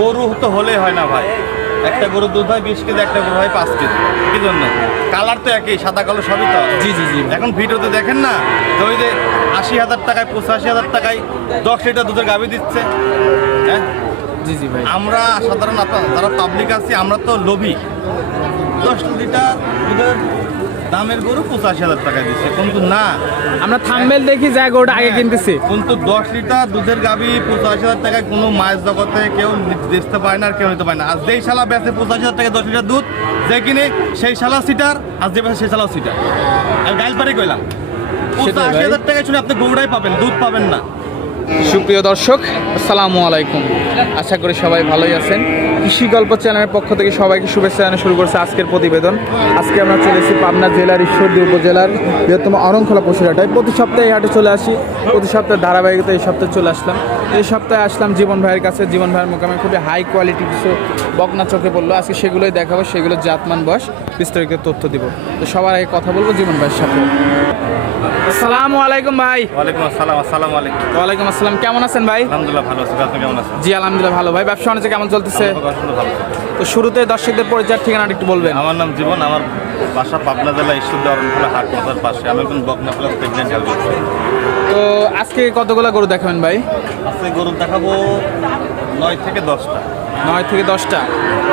গরু তো হলেই হয় না ভাই। একটা গরু দুধ হয় বিশ কেজি একটা গরু হয় পাঁচ কেজি। কি জন্য? কালার তো একই সাদা কালো সবই তো। জি জি জি। এখন ভিডিওতে দেখেন না যে ওই যে আশি হাজার টাকায় পঁচাশি হাজার টাকায় দশ লিটার দুধের গাভি দিচ্ছে। হ্যাঁ? জি জি ভাই। আমরা সাধারণ যারা পাবলিক আছি আমরা তো লোভী। দশ লিটার দুধের দামের গরু পঁচাশি হাজার টাকা দিচ্ছে কিন্তু না। আমরা থাম্বেল দেখি যা গরুটা আগে কিনতেছি। কিন্তু দশ লিটার দুধের গাবি পঁচাশি হাজার টাকায় কোনো মাছ জগতে কেউ দিতে পারে না আর কেউ নিতে পারে না। আর যেই শালা বেচে পঁচাশি হাজার টাকা দশ লিটার দুধ যে কিনে সেই শালা সিটার আর যে বেচে সেই শালাও সিটার। আর গাইল পারি কইলাম পঁচাশি হাজার টাকা শুনে আপনি গরুটাই পাবেন দুধ পাবেন না। সুপ্রিয় দর্শক, আসসালামু আলাইকুম। আশা করি সবাই ভালোই আছেন। কৃষি গল্প চ্যানেলের পক্ষ থেকে সবাইকে শুভেচ্ছা জানিয়ে শুরু করছে আজকের প্রতিবেদন। আজকে আমরা চলে এসেছি পাবনা জেলার ঈশ্বরদী উপজেলার বৃহত্তম অরণখোলা পশুরহাটায় প্রতি সপ্তাহে এই হাটে চলে আসি। প্রতি সপ্তাহে ধারাবাহিকতা এই সপ্তাহে চলে আসলাম। এই সপ্তাহে আসলাম জীবন ভাইয়ের কাছে। জীবন ভাইয়ের মোকামে খুবই হাই কোয়ালিটি কিছু বকনা চোখে পড়ল আজকে সেগুলোই দেখাবো, সেগুলো জাতমান বয়স। বিস্তারিত তথ্য দিব। তো সবার আগে কথা বলব জীবন ভাইয়ের সাথে। আসসালামু আলাইকুম ভাই। ওয়ালাইকুম আসসালাম আসসালামু আলাইকুম। ওয়ালাইকুম আসসালাম কেমন আছেন ভাই? আলহামদুলিল্লাহ ভালো আছি আপনি কেমন আছেন? জি আলহামদুলিল্লাহ ভালো। ভাই ব্যবসা বাণিজ্য কেমন চলতেছে? তো শুরুতে দর্শকদের পরিচয় ঠিকানাটা একটু বলবেন। আমার নাম জীবন আমার বাসা পাবনা জেলা ঈশ্বরদী অরণখোলা হাট বাজার পাশে। আমি এখন বকনা প্লাস প্রেগনেন্ট হেলথ তো আজকে কতগুলো গরু দেখাবেন ভাই? আজকে গরু দেখাবো নয় থেকে দশটা। নয় থেকে দশটা।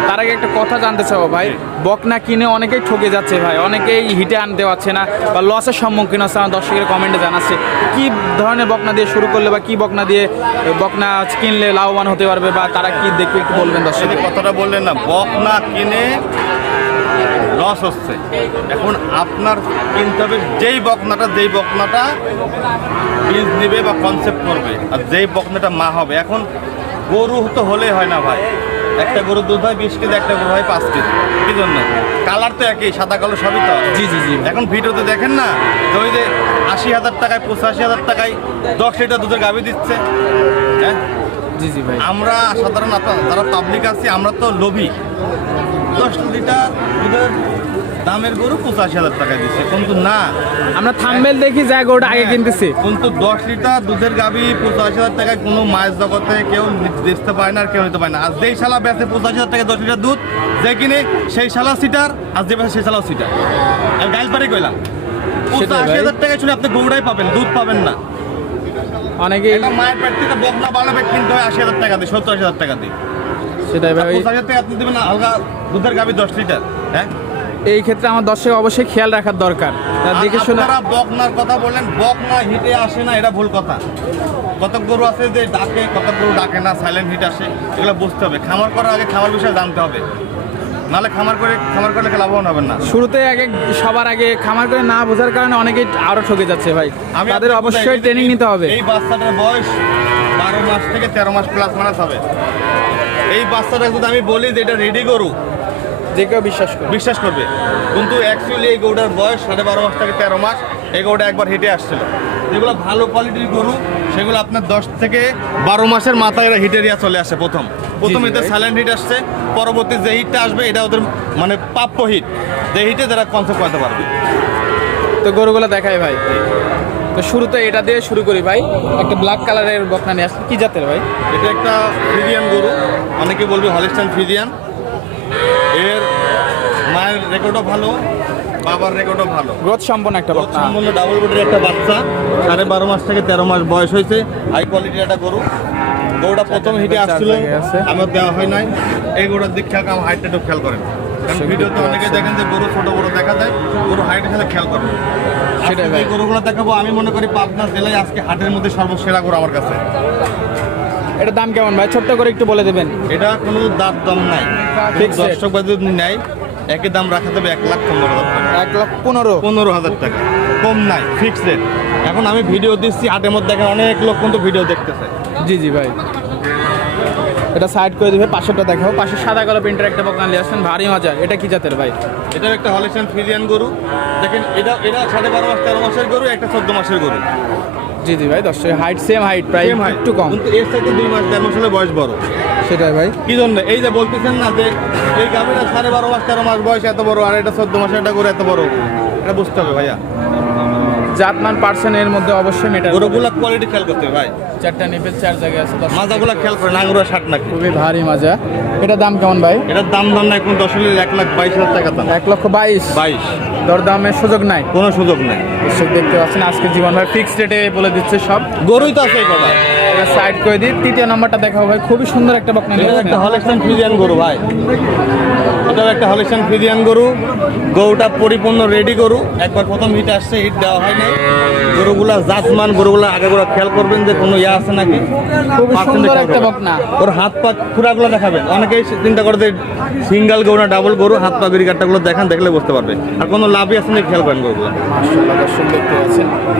তার আগে একটা কথা জানতে চাবো ভাই, বকনা কিনে অনেকেই ঠকে যাচ্ছে ভাই, অনেকেই হিটে আনতে পারছে না বা লসের সম্মুখীন হচ্ছে আমার দর্শকের কমেন্টে জানাচ্ছে। কি ধরনের বকনা দিয়ে শুরু করলে বা কি বকনা দিয়ে, বকনা কিনলে লাভবান হতে পারবে বা তারা কি দেখবে একটু বলবেন দর্শক কথাটা বললেন না, বকনা কিনে লস হচ্ছে। এখন আপনার কিনতে হবে, যেই বকনাটা যেই বকনাটা বীজ নেবে বা কনসেপ্ট করবে, আর যেই বকনাটা মা হবে। এখন গরু তো হলেই হয় না ভাই। একটা গরু দুধ হয় বিশ কেজি একটা গরু হয় পাঁচ কেজি। কি জন্য? কালার তো একই সাদা কালো সবই তো। জি জি জি। এখন ভিডিওতে দেখেন না? যে ওই যে আশি হাজার টাকায় পঁচাশি হাজার টাকায় দশ লিটার দুধের গাভি দিচ্ছে। হ্যাঁ? জি জি ভাই। আমরা সাধারণ যারা পাবলিক আছি আমরা তো লোভী। দশ লিটার দুধের দামের গরু পঁচাশি হাজার টাকা দিচ্ছে কিন্তু না। আমরা থাম্বেল দেখি যা গরুটা আগে কিনতেছি। কিন্তু দশ লিটার দুধের গাবি পঁচাশি হাজার টাকায় কোনো মাছ জগতে কেউ দিতে পারে না আর কেউ নিতে পারে না। আর যেই শালা বেচে পঁচাশি হাজার টাকায় দশ লিটার দুধ যে কিনে সেই শালা সিটার আর যে বেচে সেই শালাও সিটার। আর গাইল পারি কইলাম। পঁচাশি হাজার টাকায় শুনে আপনি গরুটাই পাবেন দুধ পাবেন না। একটা মায়ের পেট থেকে বকনা বানাবে কিনতে হয় আশি হাজার টাকা দিয়ে সত্তর আশি হাজার টাকা দিয়ে। সেটাই ভাই। পঁচাশি হাজার টাকা আপনি দেবেন না হালকা দুধের গাবি দশ লিটার হ্যাঁ? এই ক্ষেত্রে আমার দর্শক অবশ্যই খেয়াল রাখার দরকার। দেখে শুনে বকনার কথা বলেন বকনা হিটে আসে না এটা ভুল কথা। কত গরু আছে যে ডাকে কত গরু ডাকে না সাইলেন্ট হিট আসে এগুলো বুঝতে হবে। খামার করার আগে খামার বিষয়ে জানতে হবে। নাহলে খামার করে খামার করলে লাভবান হবেন না? শুরুতে আগে সবার আগে খামার করে না বোঝার কারণে অনেকেই আরও ঠকে যাচ্ছে ভাই। আমি তাদের অবশ্যই ট্রেনিং নিতে হবে। এই বাচ্চাটার বয়স বারো মাস থেকে তেরো মাস প্লাস মানাস হবে। এই বাচ্চাটা যদি আমি বলি যে এটা রেডি গরু যে কেউ বিশ্বাস করে বিশ্বাস করবে। কিন্তু অ্যাকচুয়ালি এই গরুটার বয়স সাড়ে বারো মাস থেকে তেরো মাস এই গরুটা একবার হেঁটে আসছিল। যেগুলো ভালো কোয়ালিটির গরু সেগুলো আপনার দশ থেকে বারো মাসের মাথায় এরা হিটেরিয়া চলে আসে প্রথম। প্রথম এতে সাইলেন্ট হিট আসছে পরবর্তী যে হিটটা আসবে এটা ওদের মানে প্রাপ্য হিট যে হিটে তারা কনসেপ্ট করতে পারবে। তো গরুগুলো দেখাই ভাই। তো শুরুতে এটা দিয়ে শুরু করি ভাই। একটা ব্ল্যাক কালারের বকনা নিয়ে আসছে। কি জাতের ভাই? এটা একটা ফ্রিজিয়ান গরু। অনেকে বলবে হলিস্টান ফ্রিজিয়ান এর মায়ের রেকর্ডও ভালো বাবার রেকর্ডও ভালো। গ্রোথ সম্পন্ন একটা গ্রোথ সম্পন্ন ডাবল বডির একটা বাচ্চা সাড়ে বারো মাস থেকে তেরো মাস বয়স হয়েছে। হাই কোয়ালিটির একটা গরু। গরুটা প্রথম হিটে আসছিল আমার দেওয়া হয় নাই। এই গরুটার দিক খেয়াল আমার হাইটটা একটু খেয়াল করেন। কারণ ভিডিওতে অনেকে দেখেন যে গরু ছোট বড় দেখা যায় গরু হাইটের সাথে খেয়াল করেন। সেটাই এই গরুগুলো দেখাবো আমি মনে করি পাবনা জেলায় আজকে হাটের মধ্যে সর্বসেরা গরু আমার কাছে। এটার দাম কেমন ভাই? ছোট্ট করে একটু বলে দেবেন। এটা কোনো দাম দাম নাই। দর্শক বাদে যদি নেয় একই দাম রাখা যাবে এক লাখ পনেরো হাজার টাকা। এক লক্ষ পনেরো? পনেরো হাজার টাকা। কম নাই ফিক্সড রেট এখন আমি ভিডিও দিচ্ছি হাটের মধ্যে দেখেন অনেক লোক কিন্তু ভিডিও দেখতেছে। জি জি ভাই। এটা সাইড করে দিবে পাশেরটা দেখাও। পাশে সাদা কালো প্রিন্টার একটা বকনা নিয়ে আসছেন ভারী মজা এটা কি জাতের ভাই? এটাও একটা হলেশন ফ্রিজিয়ান গরু। দেখেন এটা এটা সাড়ে বারো মাস তেরো মাসের গরু একটা চোদ্দ মাসের গরু। জি জি ভাই দশ হাইট সেম হাইট প্রায়। একটু কম। কিন্তু এর সাথে দুই মাস দেড় মাস হলে বয়স বড়। সেটাই ভাই। কি জন্য? এই যে বলতেছেন না যে এই গাভিটা সাড়ে বারো মাস তেরো মাস বয়স এত বড় আর এটা চোদ্দ মাসের একটা গরু এত বড় এটা বুঝতে হবে ভাইয়া। জাতমান পার্সেন্টের মধ্যে অবশ্যই মেটার গরুগুলা কোয়ালিটি খেয়াল করতে হবে ভাই। চারটা নিপেল চার জায়গায় আছে। মাজাগুলা খেয়াল করে নাঙ্গুরা ষাট নাকি? খুবই ভারী মাজা। এটা দাম কেমন ভাই? এটার দাম দাম না এখন দশ এক লাখ বাইশ হাজার টাকা দাম। এক লক্ষ বাইশ। বাইশ। দরদামের সুযোগ নাই। কোনো সুযোগ নাই। দেখতে পাচ্ছেন আজকে জীবন ভাই ফিক্সড রেটে বলে দিচ্ছে সব। গরুই তো আছে এই কটা। এটা সাইড করে দিই। তৃতীয় নাম্বারটা দেখাবো ভাই খুবই সুন্দর একটা বকনা এটা একটা হলেস্টান ফ্রিজিয়ান গরু ভাই। এটাও একটা হলেস্টান ফ্রিজিয়ান গরু। গরুটা পরিপূর্ণ রেডি গরু। একবার প্রথম হিট আসছে হিট দেওয়া হয় নাই। গরুগুলা জাতমান গরুগুলা আগে করে খেয়াল করবেন যে কোনো ইয়া আছে নাকি। Percentage সুন্দর একটা বকনা। ওর হাত পা খুরাগুলো দেখাবেন। অনেকেই চিন্তা করে যে সিঙ্গেল গরু না ডাবল গরু হাত পা গড়ি কাটাগুলো দেখান দেখলে বুঝতে পারবে। আর কোনো লাভই আছে না খেয়াল করেন গরুগুলো?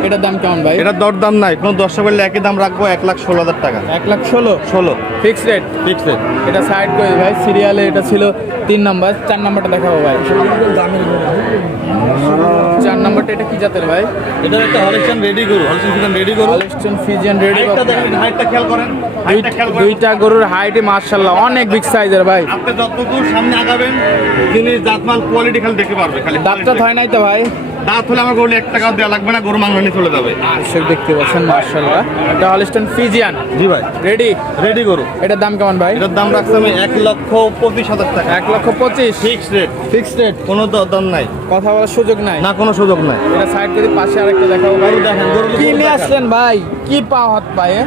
এটার দাম কেমন ভাই? এটার দর দাম নাই। কোনো দর্শক একই দাম রাখব এক লাখ ষোলো হাজার টাকা। এক লাখ ষোলো? ষোলো। ফিক্স রেট ফিক্সড এটা সাইড করে ভাই সিরিয়ালে এটা ছিল তিন নাম্বার চার নাম্বারটা দেখাবো ভাই। চার নাম্বারটা এটা কি জাতের ভাই? এটা একটা হলেস্টান রেডি গরু হলেস্টান রেডি গরু। আলেস্টন ফিজিয়ান রেডি হাইটটা হাইটটা খেয়াল করেন হাইটটা খেয়াল করেন। দুইটা গরুর হাইটে মার্শাল্লাহ অনেক বিগ সাইজের ভাই। আপনি যতদূর সামনে আগাবেন তিনি জাতমান কোয়ালিটি খালি দেখতে পারবে খালি দাঁতটা হয় নাই তো ভাই। দাঁত হলে আমার গরু এক টাকা দেওয়া লাগবে না গরু মাংস নিয়ে চলে যাবে। দর্শক দেখতে পাচ্ছেন মার্শাল্লাহ এটা হলিস্টন ফিজিয়ান জি ভাই। রেডি রেডি গরু। এটার দাম কেমন ভাই? এটার দাম রাখছি আমি এক লক্ষ পঁচিশ হাজার টাকা। এক লক্ষ পঁচিশ। ফিক্সড রেট ফিক্স রেট কোনো দাম নাই। কথা বলার সুযোগ নাই। না কোনো সুযোগ নাই। এটা সাইড করে পাশে আরেকটা দেখাবো ভাই। দেখেন, গরু কি নিয়ে আসলেন ভাই কি পাও হাত পায়ে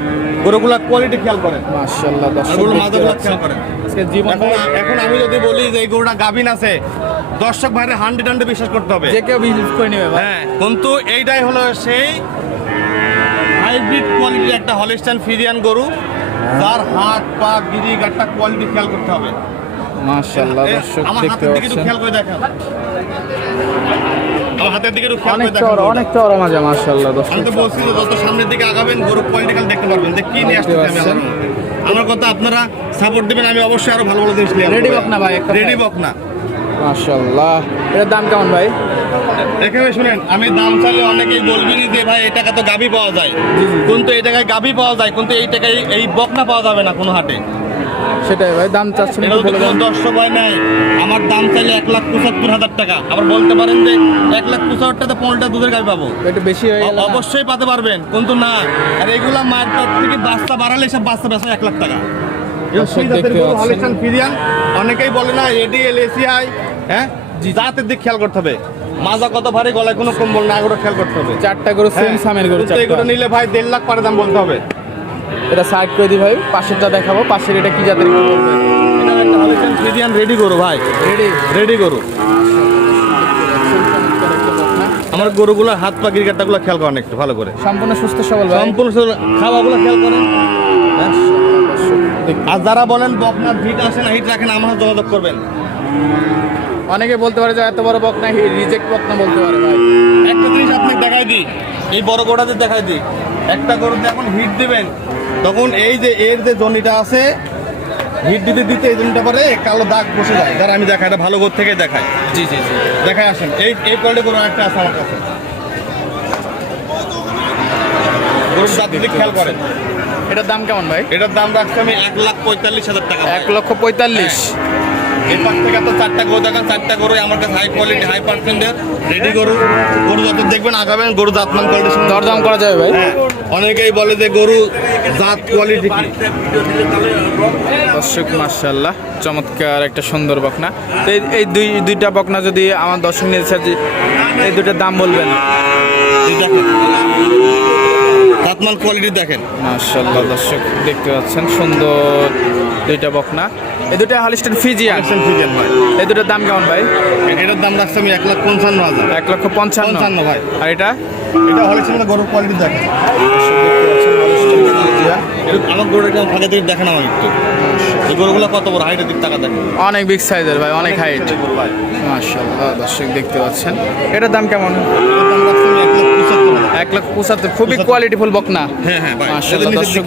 গরুগুলা কোয়ালিটি খেয়াল করেন। মার্শাল্লাহ দর্শক। খেয়াল করেন। আজকে জীবন এখন এখন আমি যদি বলি যে এই গরুটা গাভিন আছে দর্শক ভাইরে হান্ড্রেড হান্ড্রেড বিশ্বাস করতে হবে। যে কেউ বিজনেস করে নেবে হ্যাঁ কিন্তু এইটাই হলো সেই হাইব্রিড কোয়ালিটির একটা হলিস্টান ফিজিয়ান গরু তার হাত পা গিরি গাট্টা কোয়ালিটি খেয়াল করতে হবে। মার্শাল্লাহ এ, দর্শক আমার দেখতে হাতের দিকে একটু পাচ্ছেন খেয়াল করে দেখেন। আমার হাতের দিকে একটু খেয়াল করে দেখেন অনেক চড়া মাজা মার্শাল্লাহ আমি তো বলছি যে যত সামনের দিকে আগাবেন গরু কোয়ালিটি খালি দেখতে পারবেন। যে কি নিয়ে দেখতে আমার কথা আপনারা সাপোর্ট দিবেন আমি অবশ্যই আরও ভালো ভালো জিনিস নিয়ে Ready বকনা ভাই, রেডি বক না। এটার দাম কেমন ভাই? এখানে শুনেন আমি দাম চাইলে অনেকেই বলবেনই যে ভাই এই টাকা তো গাভি পাওয়া যায়। কিন্তু এই টাকায় গাভি পাওয়া যায় কিন্তু এই টাকায় এই বকনা পাওয়া যাবে না কোনো হাটে। সেটাই ভাই দাম চাচ্ছেন দর্শক হয় নাই। আমার দাম চাইলে এক লাখ পঁচাত্তর হাজার টাকা। আবার বলতে পারেন যে এক লাখ পঁচাত্তর টাকা পনেরোটা দুধের গাভি পাবো। একটু বেশি অবশ্যই পাতে পারবেন কিন্তু না। আর এগুলা পেট থেকে বাচ্চা বাড়ালে সব বাচ্চা বেচা এক লাখ টাকা। অনেকেই বলে না এডিএল এসিআই হ্যাঁ? জাতের দিক খেয়াল করতে হবে। মাজা কত ভারী গলায় কোনো কম্বল না এগুলো খেয়াল করতে হবে। চারটা গরু সেম সামের গরু এগুলো নিলে ভাই দেড় লাখ পারে দাম বলতে হবে। এটা সাইড করে দিই ভাই পাশেরটা দেখাবো পাশের এটা কি জাতের রেডি করো ভাই। রেডি রেডি করো আমার গরুগুলো হাত পা গিরগাট্টাগুলো খেয়াল করেন একটু ভালো করে। সম্পূর্ণ সুস্থ সবল সম্পূর্ণ খাওয়াগুলো খেয়াল করেন। হ্যাঁ? আর যারা বলেন বকনার হিট আসে না হিট রাখেন আমার যোগাযোগ করবেন। অনেকে বলতে পারে যে এত বড় বকনা রিজেক্ট বকনা বলতে পারে ভাই। একটা জিনিস আপনি দেখাই দিই এই বড় গোড়াতে দেখাই দিই। একটা গরুতে এখন হিট দেবেন তখন এই যে এর যে জনিটা আছে হিট দিতে দিতে এই জনিটা পরে কালো দাগ বসে যায়। যারা আমি দেখাই এটা ভালো গোর থেকে দেখাই। জি জি জি। দেখাই আসেন। এই এই কোয়ালিটি গরু একটা আছে আমার কাছে। গরুর দাঁত দিকে খেয়াল করেন। এটার দাম কেমন ভাই? এটার দাম রাখছি আমি এক লাখ পঁয়তাল্লিশ হাজার টাকা এক লক্ষ পঁয়তাল্লিশ। এই পাশ থেকে তো চারটা গরু দেখান চারটা গরু আমার কাছে হাই কোয়ালিটি হাই পার্সেন্টের রেডি গরু। গরু যত দেখবেন আগাবেন গরু জাতমান কোয়ালিটি দরদাম করা যাবে ভাই। হ্যাঁ অনেকেই বলে যে গরু জাত কোয়ালিটি দর্শক মার্শাল্লাহ চমৎকার একটা সুন্দর বকনা। তো এই- এই দুই দুইটা বকনা যদি আমার দর্শক নিতে চায় এই দুইটার দাম বলবেন? দেখেন কোয়ালিটি দেখেন। মার্শাল্লাহ দর্শক দেখতে পাচ্ছেন সুন্দর দুইটা বকনা। এই দুইটা হলিস্টান ফিজিয়ান figure ভাই। এই দুটার দাম কেমন ভাই? এটার দাম রাখছি আমি এক লাখ পঞ্চান্ন হাজার। এক লক্ষ পঞ্চান্ন। ভাই। আর এটা? এটা হলেছে মানে গরুর কোয়ালিটি দেখেন। আমার গরুটা ফাঁকে দিকে দেখেন আমার একটু। এই গরুগুলো কত বড়? হাইটের দিক টাকা দেখেন। অনেক বিগ সাইজের ভাই অনেক হাইট ভাই। মার্শাল্লাহ দর্শক দেখতে পাচ্ছেন। এটার দাম কেমন এটার দাম রাখছি আমি এক লাখ পঁচাত্তর খুবই কোয়ালিটিফুল বকনা। হ্যাঁ হ্যাঁ দর্শক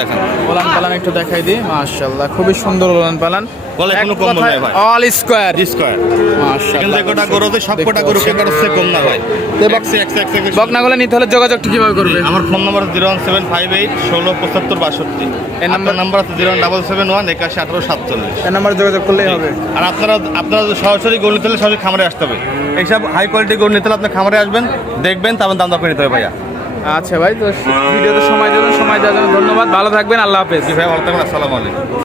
দেখেন ওলান পালান একটু দেখাই দিই মাশাল্লাহ খুবই সুন্দর ওলান পালান। গলায় কোনো কম্বল নাই ভাই। অল স্কোয়ার স্কোয়ার মাশাআল্লাহ। কটা গরু আছে সব কটা গরু কেকার হচ্ছে কম না ভাই। তো। বকনাগুলো নিতে হলে যোগাযোগটা কীভাবে করবে? আমার phone number zero one seven five eight ষোলো পঁচাত্তর বাষট্টি। এই নাম্বার নাম্বার- আছে জিরো ডাবল সেভেন ওয়ান একাশি আঠারো সাতচল্লিশ। এই নাম্বারে যোগাযোগ করলেই হবে। আর আপনারা আপনারা সরাসরি গরু নিতে হলে সরাসরি খামারে আসতে হবে। এইসব হাই কোয়ালিটি গরু নিতে হলে আপনি খামারে আসবেন দেখবেন তারপর দাম দর করে নিতে হবে ভাইয়া। আচ্ছা ভাই তো ভিডিওতে সময় দেবেন সময় দেওয়ার জন্য ধন্যবাদ। ভালো থাকবেন আল্লাহ হাফেজ। ভাই ভালো থাকবেন আসসালামু আলাইকুম।